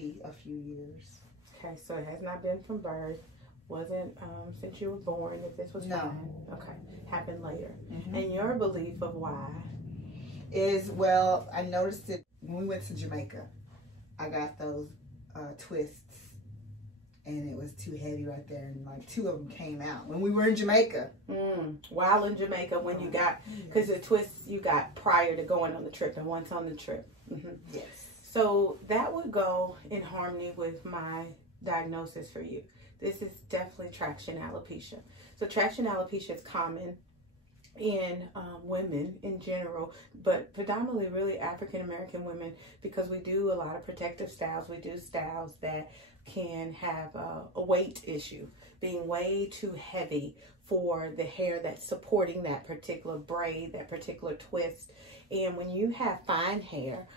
maybe a few years. Okay, so it has not been from birth. Wasn't since you were born, if this was fine. Okay, happened later. And your belief of why is, well, I noticed it when we went to Jamaica. I got those twists, and it was too heavy right there, and like 2 of them came out when we were in Jamaica. While in Jamaica, when you got, because the twists you got prior to going on the trip and once on the trip. Yes. So that would go in harmony with my diagnosis for you. This is definitely traction alopecia. So traction alopecia is common in women in general, but predominantly really African American women, because we do a lot of protective styles. We do styles that can have a weight issue, being way too heavy for the hair that's supporting that particular braid, that particular twist. And when you have fine hair,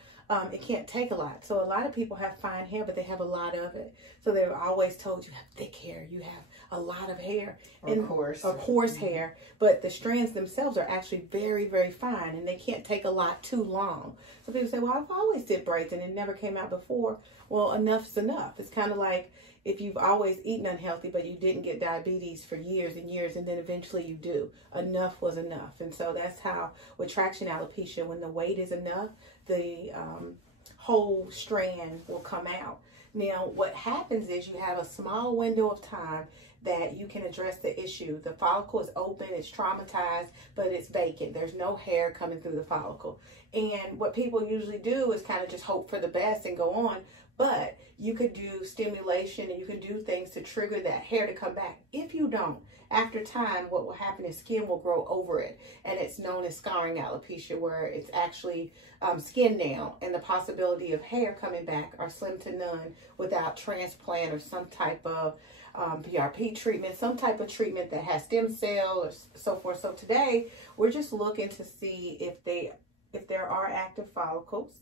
it can't take a lot. So a lot of people have fine hair, but they have a lot of it. So they're always told, you have thick hair, you have a lot of hair, or coarse hair, but the strands themselves are actually very, very fine, and they can't take a lot too long. So people say, well, I've always did braids and it never came out before. Well, enough's enough. It's kind of like if you've always eaten unhealthy, but you didn't get diabetes for years and years, and then eventually you do. Enough was enough. And so that's how with traction alopecia, when the weight is enough, the whole strand will come out. Now, what happens is you have a small window of time that you can address the issue. The follicle is open, it's traumatized, but it's vacant. There's no hair coming through the follicle. And what people usually do is kind of just hope for the best and go on. But you could do stimulation and you can do things to trigger that hair to come back. If you don't, after time, what will happen is skin will grow over it. And it's known as scarring alopecia, where it's actually skin now. And the possibility of hair coming back are slim to none without transplant or some type of PRP treatment, some type of treatment that has stem cell or so forth. So today, we're just looking to see if there are active follicles.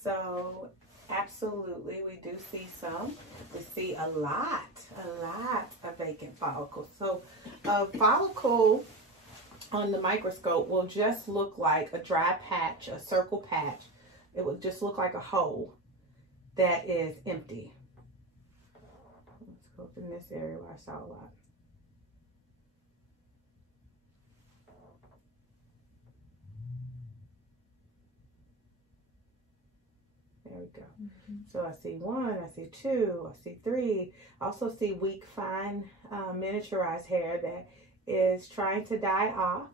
So absolutely, we do see some. We see a lot of vacant follicles. So a follicle on the microscope will just look like a dry patch, a circle patch. It will just look like a hole that is empty. Let's go up in this area where I saw a lot. There we go. So I see 1, I see 2, I see 3. I also see weak, fine, miniaturized hair that is trying to die off.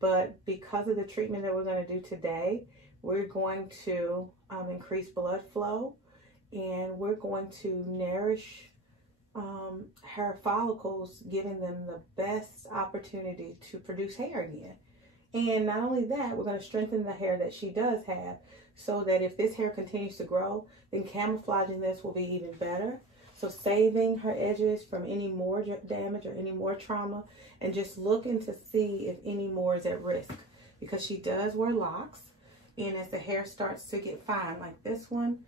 But because of the treatment that we're going to do today, we're going to increase blood flow, and we're going to nourish hair follicles, giving them the best opportunity to produce hair again. And not only that, we're going to strengthen the hair that she does have, so that if this hair continues to grow, then camouflaging this will be even better. So saving her edges from any more damage or any more trauma, and just looking to see if any more is at risk, because she does wear locks. And as the hair starts to get fine, like this one,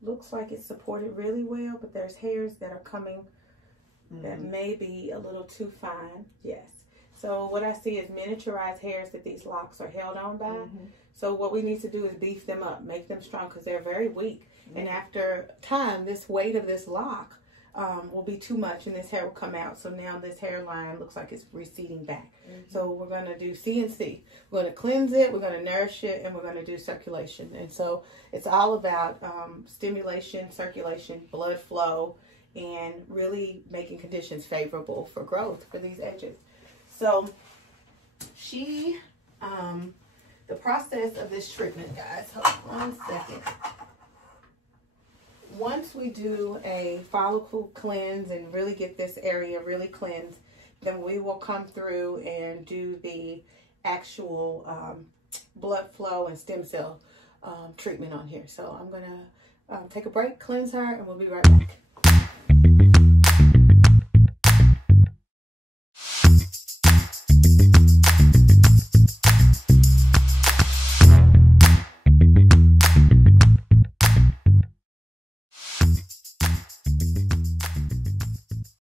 looks like it's supported really well, but there's hairs that are coming that may be a little too fine. Yes. So what I see is miniaturized hairs that these locks are held on by. So what we need to do is beef them up, make them strong, because they're very weak. And after time, this weight of this lock will be too much, and this hair will come out. So now this hairline looks like it's receding back. So we're going to do C&C. We're going to cleanse it, we're going to nourish it, and we're going to do circulation. And so it's all about stimulation, circulation, blood flow, and really making conditions favorable for growth for these edges. So she, the process of this treatment, guys, hold on 1 second. Once we do a follicle cleanse and really get this area really cleansed, then we will come through and do the actual blood flow and stem cell treatment on here. So I'm going to take a break, cleanse her, and we'll be right back.